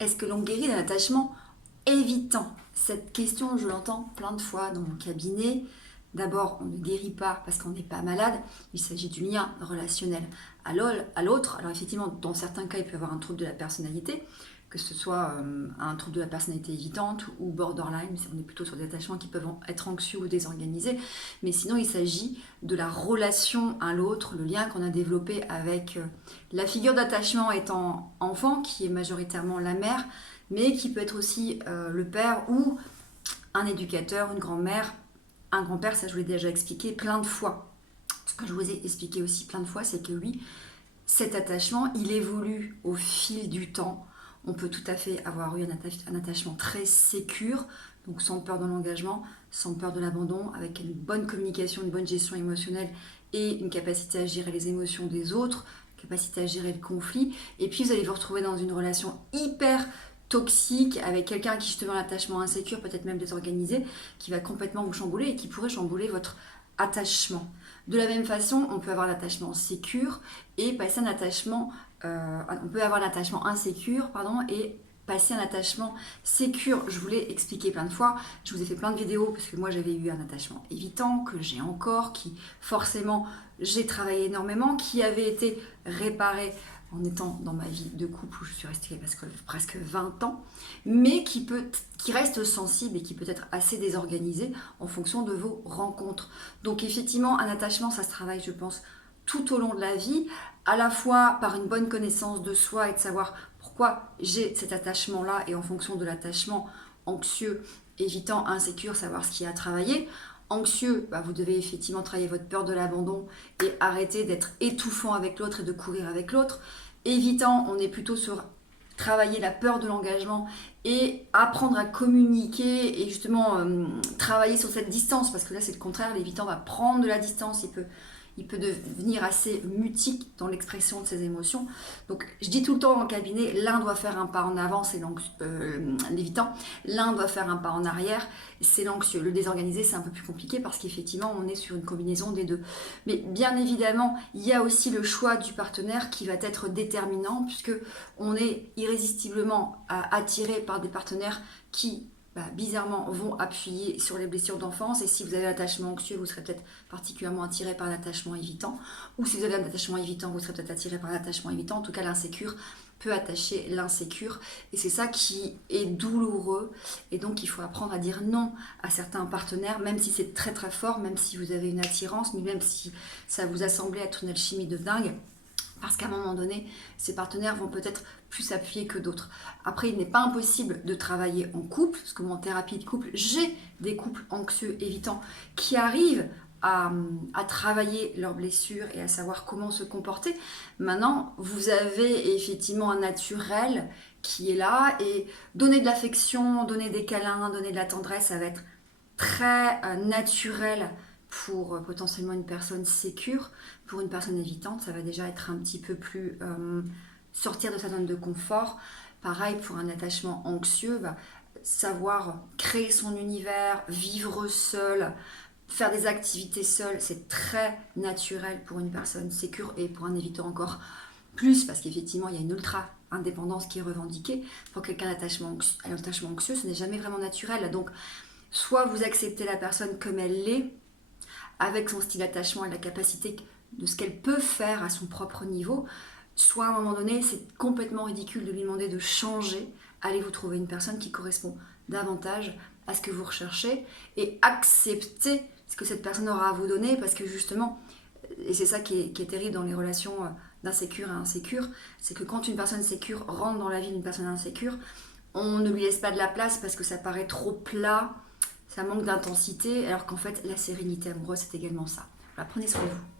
Est-ce que l'on guérit d'un attachement évitant? Cette question, je l'entends plein de fois dans mon cabinet. D'abord, on ne guérit pas parce qu'on n'est pas malade. Il s'agit du lien relationnel à l'autre. Alors effectivement, dans certains cas, il peut y avoir un trouble de la personnalité, que ce soit un trouble de la personnalité évitante ou borderline. On est plutôt sur des attachements qui peuvent être anxieux ou désorganisés. Mais sinon, il s'agit de la relation à l'autre, le lien qu'on a développé avec la figure d'attachement étant enfant, qui est majoritairement la mère, mais qui peut être aussi le père ou un éducateur, une grand-mère, un grand-père. Ça je vous l'ai déjà expliqué plein de fois. Ce que je vous ai expliqué aussi plein de fois, c'est que oui, cet attachement, il évolue au fil du temps. On peut tout à fait avoir eu un attachement très sécure, donc sans peur de l'engagement, sans peur de l'abandon, avec une bonne communication, une bonne gestion émotionnelle et une capacité à gérer les émotions des autres, capacité à gérer le conflit. Et puis vous allez vous retrouver dans une relation hyper toxique avec quelqu'un qui justement l'attachement insécure, peut-être même désorganisé, qui va complètement vous chambouler et qui pourrait chambouler votre attachement. De la même façon, on peut avoir l'attachement sécure et passer un attachement, on peut avoir l'attachement insécure, pardon, et passer un attachement sécure. Je vous l'ai expliqué plein de fois, je vous ai fait plein de vidéos parce que moi j'avais eu un attachement évitant, que j'ai encore, qui forcément j'ai travaillé énormément, qui avait été réparé en étant dans ma vie de couple où je suis restée presque 20 ans, mais qui reste sensible et qui peut être assez désorganisé en fonction de vos rencontres. Donc effectivement, un attachement, ça se travaille, je pense, tout au long de la vie, à la fois par une bonne connaissance de soi et de savoir pourquoi j'ai cet attachement-là, et en fonction de l'attachement anxieux, évitant, insécure, savoir ce qu'il y a à travailler. Anxieux, vous devez effectivement travailler votre peur de l'abandon et arrêter d'être étouffant avec l'autre et de courir avec l'autre. Évitant, on est plutôt sur travailler la peur de l'engagement et apprendre à communiquer et justement travailler sur cette distance, parce que là c'est le contraire, l'évitant va prendre de la distance, il peut devenir assez mutique dans l'expression de ses émotions. Donc je dis tout le temps en cabinet, l'un doit faire un pas en avant, c'est l'évitant, l'un doit faire un pas en arrière, c'est l'anxieux. Le désorganisé, c'est un peu plus compliqué parce qu'effectivement on est sur une combinaison des deux. Mais bien évidemment, il y a aussi le choix du partenaire qui va être déterminant, puisque on est irrésistiblement attiré par des partenaires qui bizarrement vont appuyer sur les blessures d'enfance. Et si vous avez un attachement anxieux, vous serez peut-être particulièrement attiré par l'attachement évitant, ou si vous avez un attachement évitant, vous serez peut-être attiré par l'attachement évitant. En tout cas, l'insécure peut attacher l'insécure, et c'est ça qui est douloureux. Et donc il faut apprendre à dire non à certains partenaires, même si c'est très très fort, même si vous avez une attirance, mais même si ça vous a semblé être une alchimie de dingue. Parce qu'à un moment donné, ces partenaires vont peut-être plus s'appuyer que d'autres. Après, il n'est pas impossible de travailler en couple, parce que moi, en thérapie de couple, j'ai des couples anxieux évitants qui arrivent à travailler leurs blessures et à savoir comment se comporter. Maintenant, vous avez effectivement un naturel qui est là, et donner de l'affection, donner des câlins, donner de la tendresse, ça va être très naturel pour potentiellement une personne sécure. Pour une personne évitante, ça va déjà être un petit peu plus sortir de sa zone de confort. Pareil pour un attachement anxieux, savoir créer son univers, vivre seul, faire des activités seul, c'est très naturel pour une personne sécure, et pour un évitant encore plus, parce qu'effectivement il y a une ultra indépendance qui est revendiquée. Pour quelqu'un d'attachement anxieux, ce n'est jamais vraiment naturel. Donc soit vous acceptez la personne comme elle l'est, avec son style d'attachement et la capacité de ce qu'elle peut faire à son propre niveau, soit à un moment donné, c'est complètement ridicule de lui demander de changer. Allez-vous trouver une personne qui correspond davantage à ce que vous recherchez, et accepter ce que cette personne aura à vous donner, parce que justement, et c'est ça qui est terrible dans les relations d'insécure à insécure, c'est que quand une personne sécure rentre dans la vie d'une personne insécure, on ne lui laisse pas de la place parce que ça paraît trop plat, ça manque d'intensité, alors qu'en fait la sérénité amoureuse c'est également ça. Voilà, prenez soin de vous.